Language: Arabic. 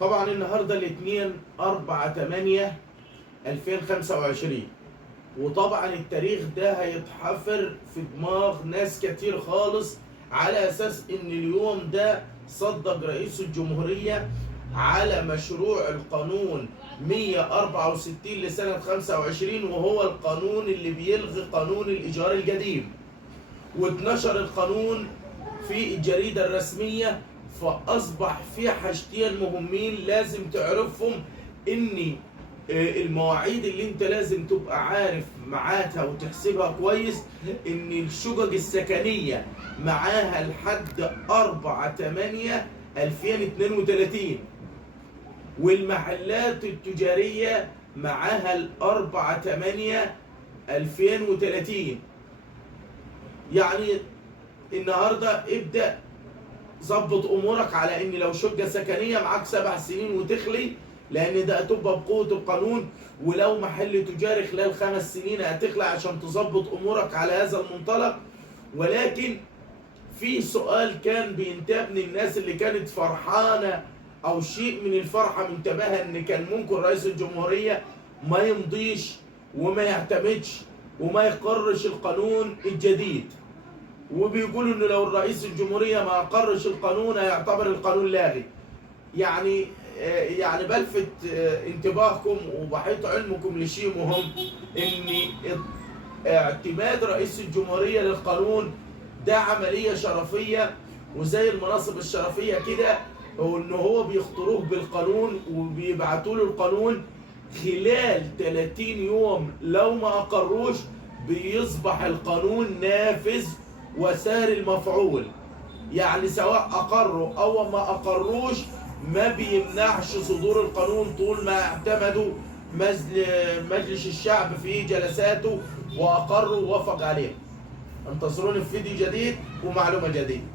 طبعا النهارده الاثنين 4/8/2025، وطبعا التاريخ ده هيتحفر في دماغ ناس كتير خالص على اساس ان اليوم ده صدق رئيس الجمهورية على مشروع القانون 164 لسنة 25، وهو القانون اللي بيلغي قانون الإيجار القديم. واتنشر القانون في الجريدة الرسمية، فأصبح في حاجتين مهمين لازم تعرفهم. إن المواعيد اللي انت لازم تبقى عارف معاتها وتحسبها كويس، ان الشقق السكنية معاها لحد 4/8/2032، والمحلات التجارية معاها 4/8/2030. يعني النهاردة ابدأ ظبط امورك على ان لو شقة سكنية معاك 7 سنين وتخلي، لان ده هتبقى بقوة القانون. ولو محل تجاري خلال 5 سنين هتخلع عشان تظبط امورك على هذا المنطلق. ولكن في سؤال كان بينتابني الناس اللي كانت فرحانة او شيء من الفرحة منتبهة، ان كان ممكن رئيس الجمهورية ما يمضيش وما يعتمدش وما يقرش القانون الجديد، وبيقولوا انه لو الرئيس الجمهورية ما اقرش القانون هيعتبر القانون لاغي. يعني بلفت انتباهكم وبحيط علمكم لشيء مهم، ان اعتماد رئيس الجمهورية للقانون ده عملية شرفية، وزي المناصب الشرفية كده، ان هو بيختاروه بالقانون وبيبعتوا له القانون خلال 30 يوم. لو ما اقروش بيصبح القانون نافذ وسار المفعول. يعني سواء اقروا او ما اقروش ما بيمنعش صدور القانون طول ما اعتمدوا مجلس الشعب في جلساته واقروا ووافق عليه. انتظروني في فيديو جديد ومعلومة جديدة.